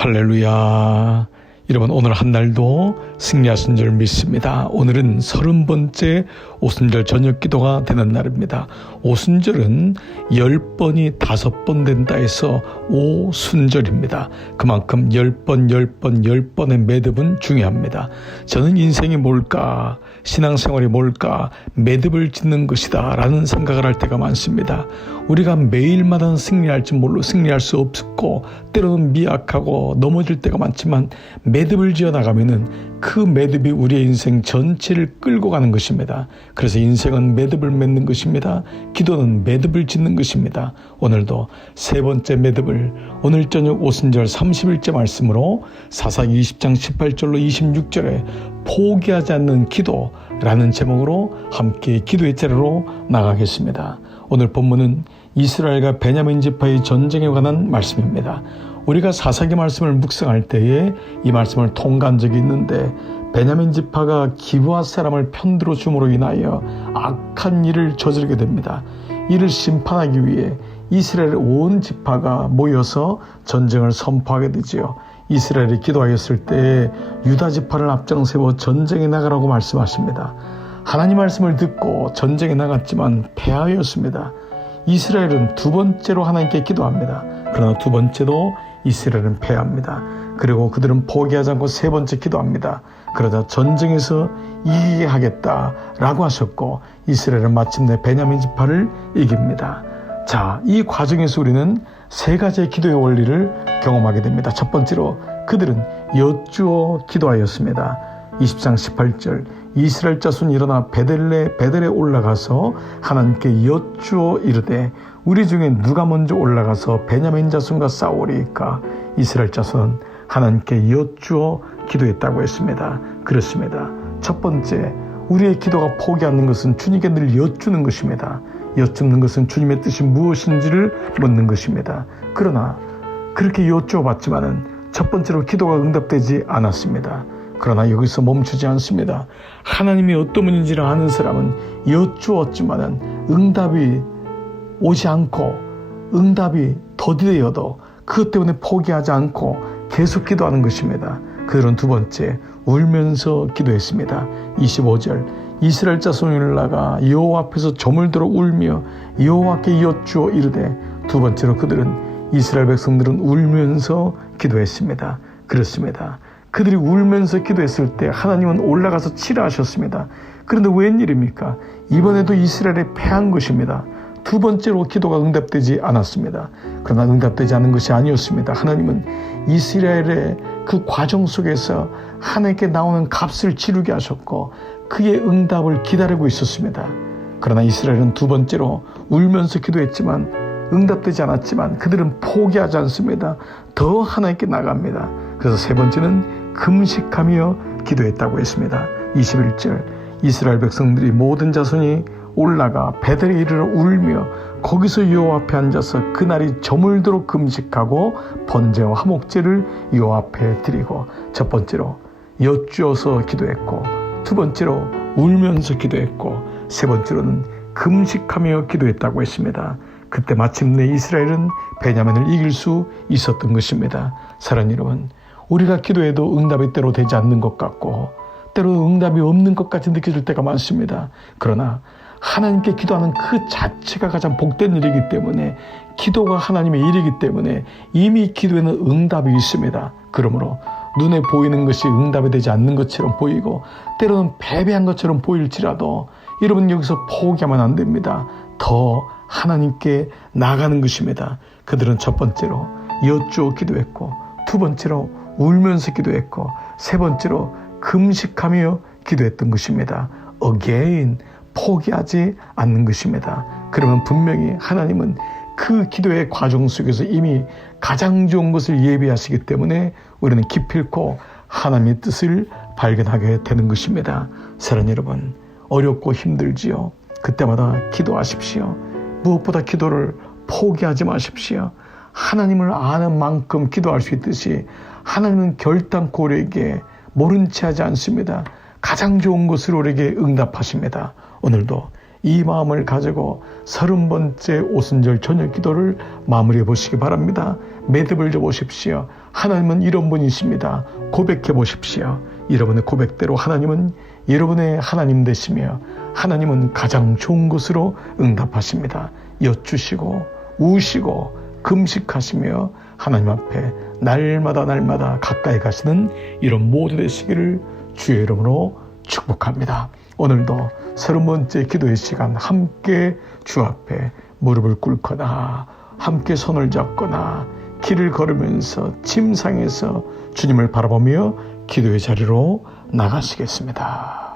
할렐루야. 여러분, 오늘 한 날도 승리하신 줄 믿습니다. 오늘은 30번째 오순절 저녁 기도가 되는 날입니다. 오순절은 10번이 5번 된다 해서 오순절입니다. 그만큼 10번의 매듭은 중요합니다. 저는 인생이 뭘까, 신앙생활이 뭘까, 매듭을 짓는 것이다 라는 생각을 할 때가 많습니다. 우리가 매일마다 승리할지 몰라 승리할 수 없고, 때로는 미약하고 넘어질 때가 많지만 매듭을 지어 나가면은 그 매듭이 우리의 인생 전체를 끌고 가는 것입니다. 그래서 인생은 매듭을 맺는 것입니다. 기도는 매듭을 짓는 것입니다. 오늘도 세 번째 매듭을 오늘 저녁 오순절 30일째 말씀으로 사사기 20장 18절로 26절에 포기하지 않는 기도라는 제목으로 함께 기도의 자리로 나가겠습니다. 오늘 본문은 이스라엘과 베냐민 지파의 전쟁에 관한 말씀입니다. 우리가 사사기 말씀을 묵상할 때에 이 말씀을 통과한 적이 있는데, 베냐민 지파가 기브앗 사람을 편들어 줌으로 인하여 악한 일을 저지르게 됩니다. 이를 심판하기 위해 이스라엘 온 지파가 모여서 전쟁을 선포하게 되지요. 이스라엘이 기도하였을 때에 유다 지파를 앞장세워 전쟁에 나가라고 말씀하십니다. 하나님 말씀을 듣고 전쟁에 나갔지만 패하였습니다. 이스라엘은 두 번째로 하나님께 기도합니다. 그러나 두 번째도 이스라엘은 패합니다. 그리고 그들은 포기하지 않고 세 번째 기도합니다. 그러자 전쟁에서 이기게 하겠다라고 하셨고, 이스라엘은 마침내 베냐민 지파를 이깁니다. 자, 이 과정에서 우리는 세 가지의 기도의 원리를 경험하게 됩니다. 첫 번째로 그들은 여쭈어 기도하였습니다. 20장 18절, 이스라엘 자손이 일어나 베델에 올라가서 하나님께 여쭈어 이르되, 우리 중에 누가 먼저 올라가서 베냐민 자손과 싸우리까? 이스라엘 자손은 하나님께 여쭈어 기도했다고 했습니다. 그렇습니다. 첫 번째, 우리의 기도가 포기하는 것은 주님께 늘 여쭈는 것입니다. 여쭙는 것은 주님의 뜻이 무엇인지를 묻는 것입니다. 그러나 그렇게 여쭈어 봤지만은 첫 번째로 기도가 응답되지 않았습니다. 그러나 여기서 멈추지 않습니다. 하나님이 어떤 분인지를 아는 사람은 여쭈었지만은 응답이 오지 않고, 응답이 더디되어도 그것 때문에 포기하지 않고 계속 기도하는 것입니다. 그들은 두 번째, 울면서 기도했습니다. 25절, 이스라엘 자손이 올라가 여호와 앞에서 점을 들어 울며 여호와께 여쭈어 이르되, 두 번째로 그들은, 이스라엘 백성들은 울면서 기도했습니다. 그렇습니다. 그들이 울면서 기도했을 때 하나님은 올라가서 치라하셨습니다. 그런데 웬일입니까? 이번에도 이스라엘이 패한 것입니다. 두 번째로 기도가 응답되지 않았습니다. 그러나 응답되지 않은 것이 아니었습니다. 하나님은 이스라엘의 그 과정 속에서 하나님께 나오는 값을 치르게 하셨고, 그의 응답을 기다리고 있었습니다. 그러나 이스라엘은 두 번째로 울면서 기도했지만 응답되지 않았지만 그들은 포기하지 않습니다. 더 하나님께 나갑니다. 그래서 세 번째는 금식하며 기도했다고 했습니다. 21절, 이스라엘 백성들이 모든 자손이 올라가 베델에 이르러 울며 거기서 여호와 앞에 앉아서 그날이 저물도록 금식하고 번제와 화목제를 여호와 앞에 드리고, 첫 번째로 여쭈어서 기도했고, 두 번째로 울면서 기도했고, 세 번째로는 금식하며 기도했다고 했습니다. 그때 마침내 이스라엘은 베냐민을 이길 수 있었던 것입니다. 사랑하는 여러분, 우리가 기도해도 응답이 때로 되지 않는 것 같고, 때로 응답이 없는 것 같이 느껴질 때가 많습니다. 그러나 하나님께 기도하는 그 자체가 가장 복된 일이기 때문에, 기도가 하나님의 일이기 때문에 이미 기도에는 응답이 있습니다. 그러므로 눈에 보이는 것이 응답이 되지 않는 것처럼 보이고, 때로는 패배한 것처럼 보일지라도 여러분 여기서 포기하면 안 됩니다. 더 하나님께 나가는 것입니다. 그들은 첫 번째로 여쭈어 기도했고, 두 번째로 울면서 기도했고, 세 번째로 금식하며 기도했던 것입니다. Again, 포기하지 않는 것입니다. 그러면 분명히 하나님은 그 기도의 과정 속에서 이미 가장 좋은 것을 예비하시기 때문에 우리는 기필코 하나님의 뜻을 발견하게 되는 것입니다. 사랑하는 여러분, 어렵고 힘들지요. 그때마다 기도하십시오. 무엇보다 기도를 포기하지 마십시오. 하나님을 아는 만큼 기도할 수 있듯이 하나님은 결단코 우리에게 모른 채 하지 않습니다. 가장 좋은 것을 우리에게 응답하십니다. 오늘도 이 마음을 가지고 30번째 오순절 저녁 기도를 마무리해 보시기 바랍니다. 매듭을 져 보십시오. 하나님은 이런 분이십니다. 고백해 보십시오. 여러분의 고백대로 하나님은 여러분의 하나님 되시며 하나님은 가장 좋은 것으로 응답하십니다. 여쭈시고 우시고 금식하시며 하나님 앞에 날마다 가까이 가시는 이런 모두 되시기를 주의 이름으로 축복합니다. 오늘도 30번째 기도의 시간 함께 주 앞에 무릎을 꿇거나 함께 손을 잡거나 길을 걸으면서 침상에서 주님을 바라보며 기도의 자리로 나가시겠습니다.